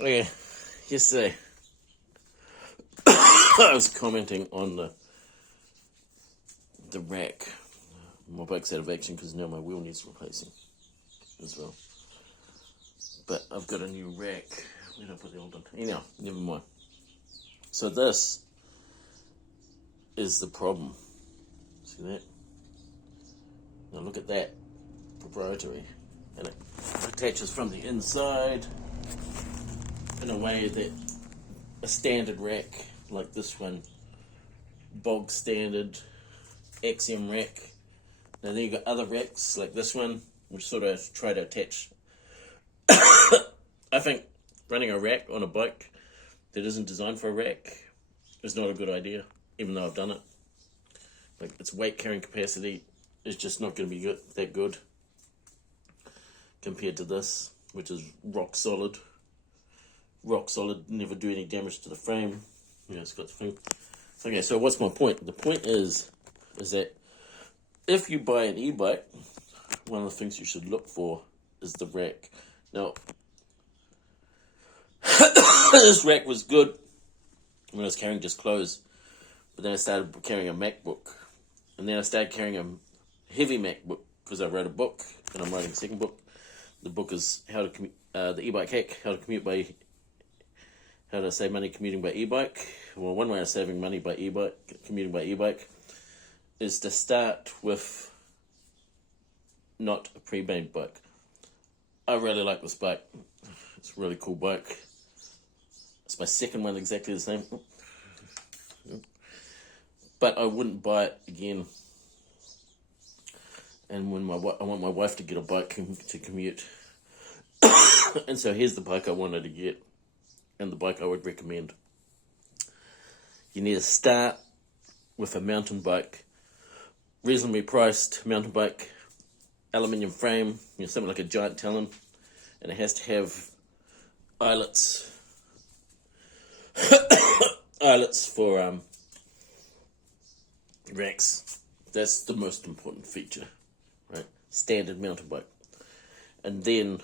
Oh yeah, yesterday I was commenting on the rack. My bike's out of action because now my wheel needs replacing as well. But I've got a new rack. Where did I put the old one? Anyhow, never mind. So this is the problem. See that? Now look at that. Proprietary. And it attaches from the inside in a way that a standard rack like this one, bog standard axiom rack. Now then you got other racks like this one, which sort of try to attach. I think running a rack on a bike that isn't designed for a rack is not a good idea, even though I've done it. Like, its weight carrying capacity is just not going to be that good compared to this, which is rock solid. Rock solid, never do any damage to the frame. Yeah, it's got the frame. Okay, so what's my point? The point is that if you buy an e-bike, one of the things you should look for is the rack. Now, this rack was good when I was carrying just clothes, but then I started carrying a MacBook, and then I started carrying a heavy MacBook because I wrote a book, and I'm writing a second book. The book is the e-bike hack, how to save money commuting by e-bike. Well, one way of saving money by commuting by e-bike, is to start with not a pre-made bike. I really like this bike. It's a really cool bike. It's my second one, exactly the same. But I wouldn't buy it again. And when I want my wife to get a bike to commute. And so here's the bike I wanted to get, and the bike I would recommend. You need to start with a mountain bike, reasonably priced mountain bike, aluminium frame, something like a giant talon, and it has to have eyelets. Eyelets for racks. That's the most important feature, right? Standard mountain bike. And then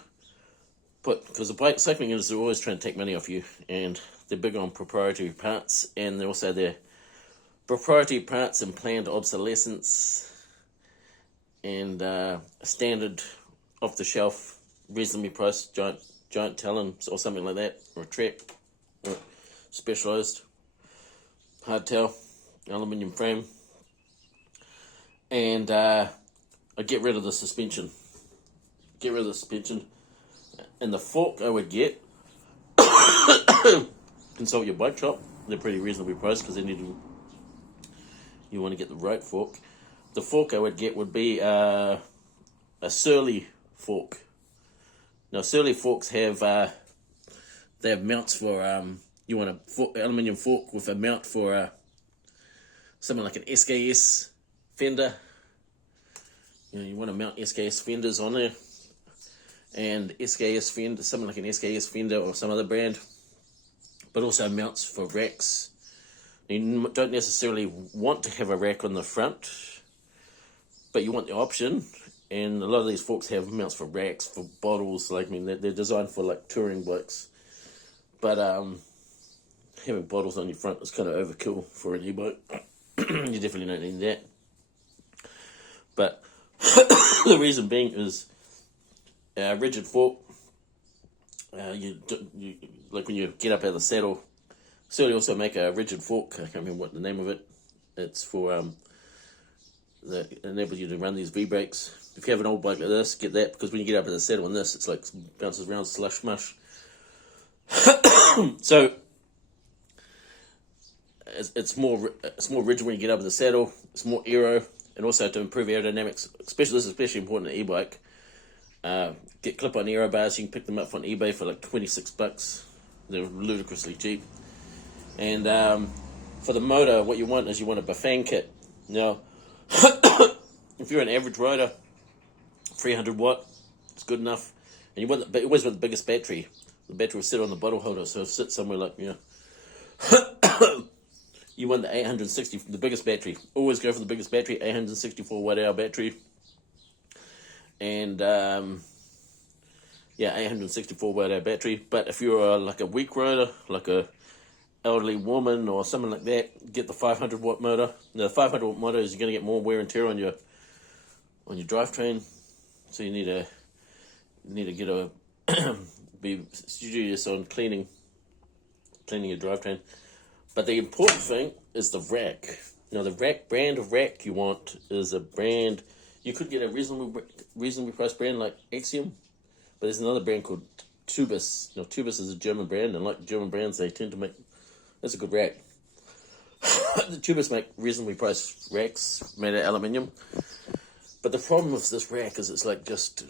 because the cycling industry are always trying to take money off you, and they're big on proprietary parts, and they're also their proprietary parts and planned obsolescence, and a standard off-the-shelf, reasonably priced giant talon or something like that, or a Trek, or specialised hardtail, aluminium frame, and I get rid of the suspension. And the fork I would get, consult your bike shop. They're pretty reasonably priced because you want to get the right fork. The fork I would get would be a Surly fork. Now Surly forks have they have mounts for you want a aluminium fork with a mount for something like an SKS fender. You want to mount SKS fenders on there. And SKS fender, something like an SKS fender or some other brand, but also mounts for racks. You don't necessarily want to have a rack on the front, but you want the option. And a lot of these forks have mounts for racks, for bottles. They're designed for like touring bikes. But having bottles on your front is kind of overkill for an e-bike. You definitely don't need that. But the reason being is rigid fork. You like when you get up out of the saddle. Certainly also make a rigid fork. I can't remember what the name of it. It's for that enables you to run these V-brakes. If you have an old bike like this, get that, because when you get up out of the saddle on this, it's like bounces around, slush mush. So it's more rigid when you get up in the saddle. It's more aero, and also to improve aerodynamics. This is especially important in e-bike. Get clip-on aero bars. You can pick them up on eBay for like $26. They're ludicrously cheap. And for the motor, what you want is a Bafang kit. Now, if you're an average rider, 300 watt, it's good enough. And you always want the biggest battery. The battery will sit on the bottle holder, so it'll sit somewhere like, you want the 860, the biggest battery. Always go for the biggest battery, 864 watt hour battery. And Yeah, 864 watt hour battery. But if you're like a weak rider, like a elderly woman or something like that, get the 500 watt motor. Now, the 500 watt motor is you're going to get more wear and tear on your drivetrain, so you need to get a be studious on cleaning your drivetrain. But the important thing is the rack. Now, the brand of rack you want is a brand. You could get a reasonably priced brand like Axiom, but there's another brand called Tubus. Now, Tubus is a German brand, and like German brands, they tend to make. That's a good rack. The Tubus make reasonably priced racks made of aluminium. But the problem with this rack is it's like just.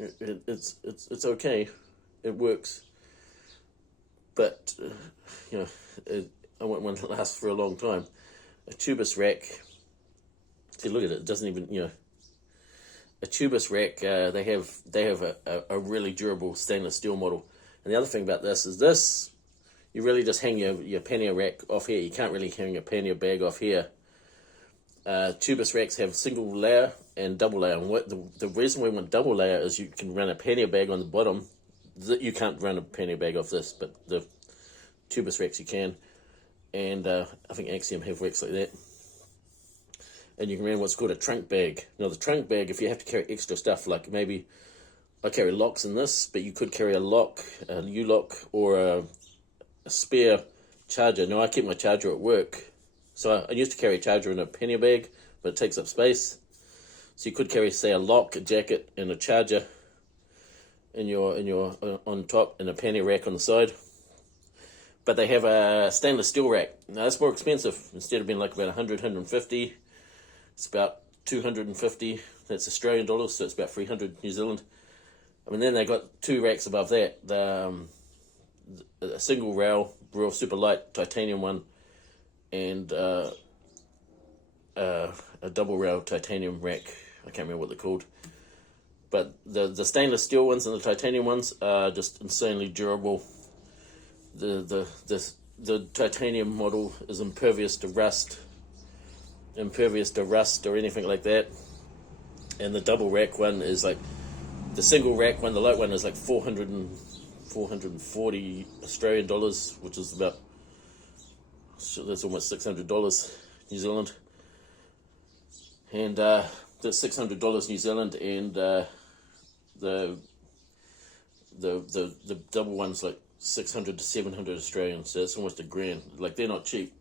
It's okay. It works. But, I want one that lasts for a long time. A Tubus rack. See, look at it. It doesn't even, a Tubus rack, they have a really durable stainless steel model. And the other thing about this is you really just hang your pannier rack off here. You can't really hang your pannier bag off here. Tubus racks have single layer and double layer. And the reason we want double layer is you can run a pannier bag on the bottom. You can't run a pannier bag off this, but the Tubus racks you can. And I think Axiom have racks like that. And you can run what's called a trunk bag. Now, the trunk bag, if you have to carry extra stuff, like maybe I carry locks in this, but you could carry a lock, a U-lock, or a spare charger. Now, I keep my charger at work. So I used to carry a charger in a pannier bag, but it takes up space. So you could carry, say, a lock, a jacket, and a charger in your on top, and a pannier rack on the side. But they have a stainless steel rack. Now, that's more expensive. Instead of being like about 100, 150, it's about 250. That's Australian dollars, so it's about 300 New Zealand. I mean, then they got two racks above that. A single rail, real super light titanium one, and a double rail titanium rack. I can't remember what they're called. But the stainless steel ones and the titanium ones are just insanely durable. The titanium model is impervious to rust or anything like that. And the double rack one is like, the single rack one, the light one is like 440 Australian dollars, which is about, so that's almost $600 New Zealand. And that's $600 New Zealand, and the double one's like 600 to 700 Australian, so it's almost $1,000. Like, they're not cheap,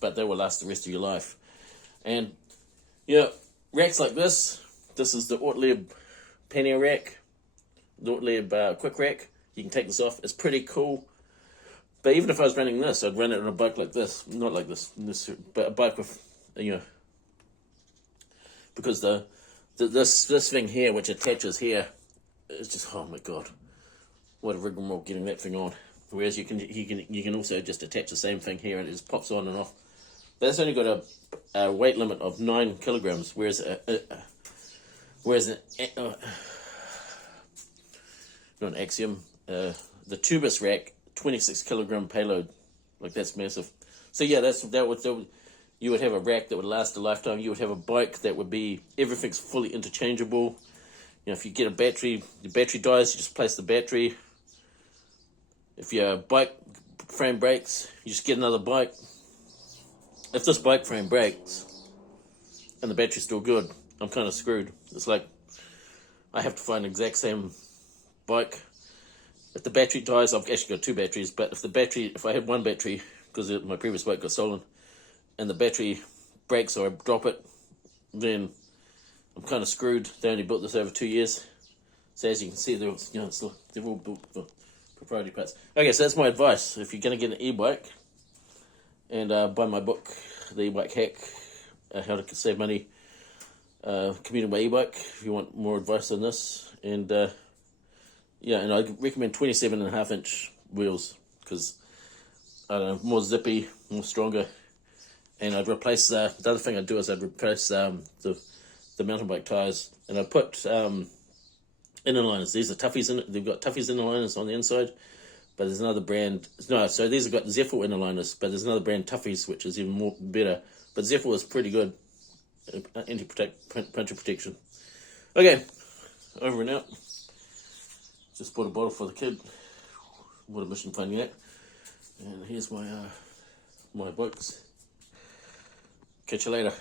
but they will last the rest of your life. And racks like this is the Ortlieb pannier rack, the Ortlieb quick rack. You can take this off. It's pretty cool. But even if I was running this, I'd run it on a bike like this, not like this, but a bike with, because this thing here, which attaches here, is just, oh my god, what a rigmarole getting that thing on. Whereas you can also just attach the same thing here, and it just pops on and off. That's only got a weight limit of 9 kilograms, whereas not an Axiom, the Tubus rack, 26 kilogram payload. Like, that's massive. So yeah, you would have a rack that would last a lifetime. You would have a bike that would be, everything's fully interchangeable. If you get a battery, the battery dies, you just place the battery. If your bike frame breaks, you just get another bike. If this bike frame breaks and the battery's still good, I'm kind of screwed. It's like I have to find the exact same bike. If the battery dies, I've actually got two batteries, but if I had one battery, because my previous bike got stolen, and the battery breaks or I drop it, then I'm kind of screwed. They only built this over 2 years. So as you can see, they're all built for proprietary parts. Okay, so that's my advice. If you're going to get an e-bike, and buy my book, The E-Bike Hack, How to Save Money Commuting by E-Bike, if you want more advice on this. And and I recommend 27.5-inch wheels, because, I don't know, more zippy, more stronger. And I'd replace, the other thing I'd do is I'd replace the mountain bike tires, and I'd put inner liners. These are Toughies in it. They've got Toughies inner liners on the inside. But there's another brand. No, so these have got Zephyr inner liners, but there's another brand, Toughies, which is even more better. But Zephyr is pretty good. Anti-puncture protection. Okay, over and out. Just bought a bottle for the kid. What a mission fun yet. And here's my my books. Catch you later.